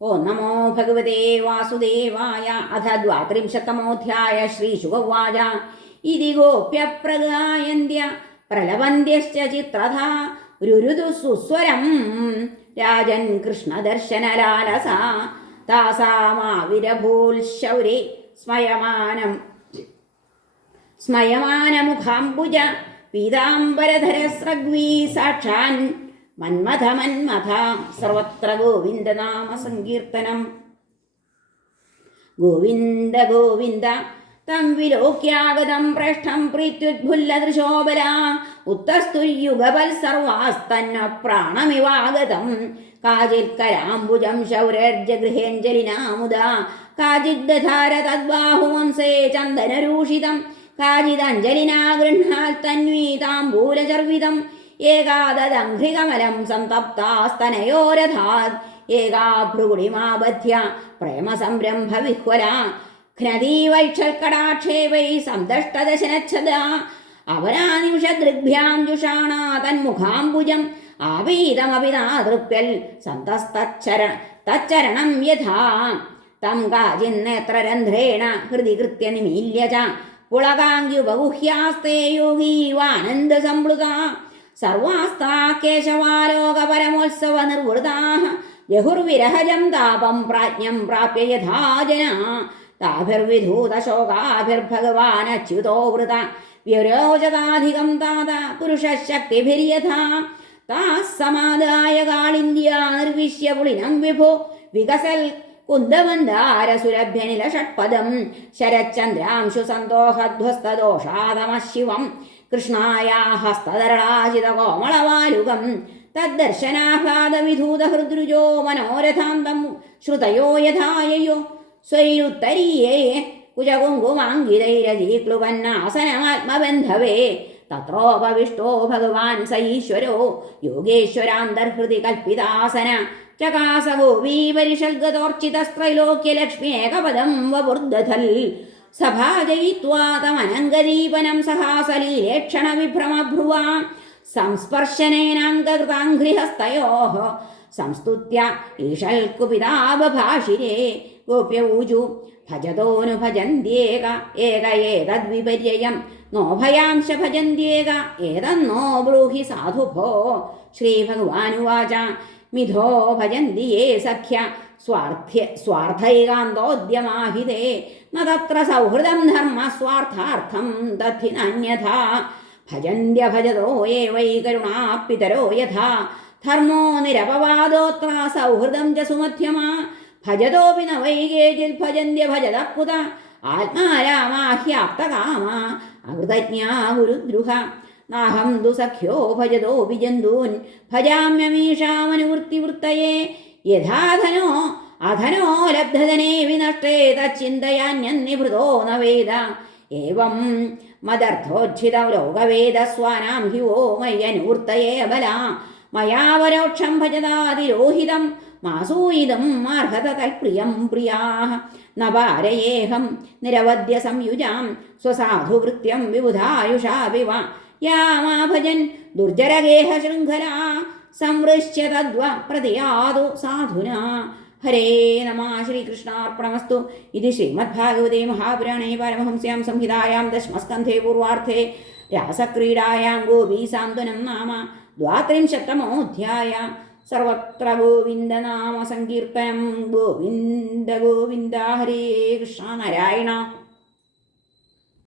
ഓ നമോ ഭഗവതേ വാസുദേവായ അഥ ദ്വാത്രിംശത്തമോധ്യായ ശ്രീശുഗവാച ഇതി ഗോപ്യപ്രഗായന്ത്യ പ്രലവന്ത്യശ്ച ചിത്രധ രുരുതു സുസ്വരം. രാജൻ കൃഷ്ണദർശനലാലസ താസാമാവിരഭൂൽശൗരേ സ്മയമാനം. സ്മയമാനമുഖാംബുജ പീതാംബരധര സൃഗ്വീ സാക്ഷാൻ. മന്മഥ മന്മഥ സർവത്ര ഗോവിന്ദനാമ സങ്കീർത്തനം. ഗോവിന്ദ ഗോവിന്ദ തം വിലോക്യാഗതം പ്രേഷ്ഠം പ്രീത്യുദ്ഭുല്ലദൃശോബല ഉത്തസ്തുയുഗപൽ സർവാസ്തന്ന പ്രാണമിവാഗതം. കാചിത്കരാംബുജം ശൗരർജഗൃഹേഞ്ജലിനാമുദ. കാചിദ്ധാര തദ്ബാഹുവംസേ ചന്ദനരൂഷിതം. കാചിദഞ്ജലിനാ ഗൃഹാൽ തന്വീതാംബൂലചർവിതം. ഏകാദദംഘ്രികമലം സന്തപ്താസ്തനയോരഥാത് പ്രേമ പ്രേമസംരംഭ വിഹ്വല ഘ്നദീവൈക്ഷൽക്കടാക്ഷേപൈ സന്തഷ്ടദശനച്ഛദ അവനാനിമിഷദൃഗ്ഭ്യാം ജുഷാണ തന്മുഖാംബുജം ആവീതമപി നാതൃപ്യൽ സന്തസ്തച്ചര തച്ചരണം യഥാ തം കാചിന്നേത്രരന്ധ്രേണ ഹൃദി കൃത്യ നിമീല്യ പുളകാംഗ്യുപഗുഹ്യാസ്തേ യോഗീവാനന്ദ സംപ്ലുത സർവാസ്താ കേശവാലോകപരമോത്സവ നിർവൃതാ ജഹുർവിരഹജം താപം പ്രാജ്ഞം പ്രാപ്യ യഥാ ജന. താഭിർവിധൂതശോകാഭിർഭഗവാനച്യുതോ വൃത. വ്യരോചതാധികം താത പുരുഷശക്തിഭിര്യഥാ. താ സമാദായ കാളിന്ത്യ നിർവിശ്യ പുളിനം വിഭോ. വികസൽ കുന്ദമന്ദാരസുരഭ്യനില ഷട്പദം ശരച്ചന്ദ്രാംശു സന്തോഹധ്വസ്തദോഷാതമശിവം കൃഷ്ണായ ഹസ്തധരളാചിത കോമളവാലുകം തദ്ദർശനാഹ്ലാദവിധൂതഹൃദ്രുജോ മനോരഥാന്തം ശ്രുതയോ യഥായയോ. സ്വൈരുത്തരീയേ കുജകുങ്കുമാങ്കിതൈരജീക്ലുവന്നാസനമാത്മബന്ധവേ തത്രോപവിഷ്ടോ ഭഗവാൻ സ ഈശ്വരോ യോഗേശ്വരാന്തർഹൃതി കൽപ്പിതാസന ചകാസഗോപീപരിഷൽഗതോർച്ചിതസ്ത്രൈലോക്യലക്ഷ്മ്യേകപദം വപുർദധൽ സഭാജയിത്വാ തമനങ്കദീപനം സഹാസലീലേക്ഷണ വിഭ്രമഭ്രുവാ സംസ്പർശനേനാംഗകൃതാംഘ്രിഹസ്തയോ സംസ്തുത്യ ഈഷൽക്കുപിതാബഭാഷിരേ ഗോപ്യഊജു ഭജതോനു ഭജന്ത്യേക. ഏക ഏതദ്വിപര്യം നോഭയാംശ ഭജന്ത്യേക. ഏതന്നോ ബ്രൂഹി സാധുഭോ. ശ്രീഭഗവാനുവാച. മിഥോ ഭജന്തി യേ സഖ്യ. സ്വാർത്ഥ്യ സ്വാർത്ഥൈകാന്തോദ്യമാഹിതേ. ന തത്ര സൗഹൃദം ധർമ്മ സ്വാർത്ഥാർത്ഥം തഥി നന്യഥാ. ഭജന്യഭജതോ യേ വൈ കരുണാപിതരോ യഥാ. ധർമ്മോ നിരപവാദോത്ര സൗഹൃദം ച സുമധ്യമാ. ഭജതോപി ന വൈകേജിൽ ഭജന്യ ഭജത കുത ആത്മാരാമാഹ്യാപ്തകാമ. അകൃതജ്ഞാ ഗുരുദ്രുഹ. നാഹം ദു സഖ്യോ ഭജതോപി ജന്തൂൻ ഭജാമ്യമീഷാമനുവൃത്തിവൃത്തയേ. യഥാധനോ അധനോ ലബ്ധധനേ വിനഷ്ടേ തച്ചിന്തയാന്യനിഭൃതോ ന വേദ. ഏവം മദർത്ഥോച്ഛിത ലോകവേദസ്വാനാം ഹി ഓ മയ്യനുവൃത്തയേ ബല. മയാവരോക്ഷം ഭജതാതിരോഹിതം മാസൂയിതം മാർഹത തൽപ്രിയം പ്രിയാः न पारयेऽहं निरवद्य संयुजां स्वसाधुकृत्यं विबुधायुषापि वा या मा भजन् दुर्जरगेहशृङ्खला संवृश्य तद्व प्रतियातु साधुना हरे नमः श्रीकृष्णार्पणमस्तु इति श्रीमद्भागवते महापुराणे पारमहंस्यां संहितायां दशमस्कन्धे पूर्वार्थे रासक्रीडायां गोपीसान्त्वनं नाम द्वात्रिंशत्तमोऽध्याय സർവത്ര ഗോവിന്ദനാമ സങ്കീർത്തനം ഗോവിന്ദ ഗോവിന്ദ ഹരേ കൃഷ്ണ നാരായണ.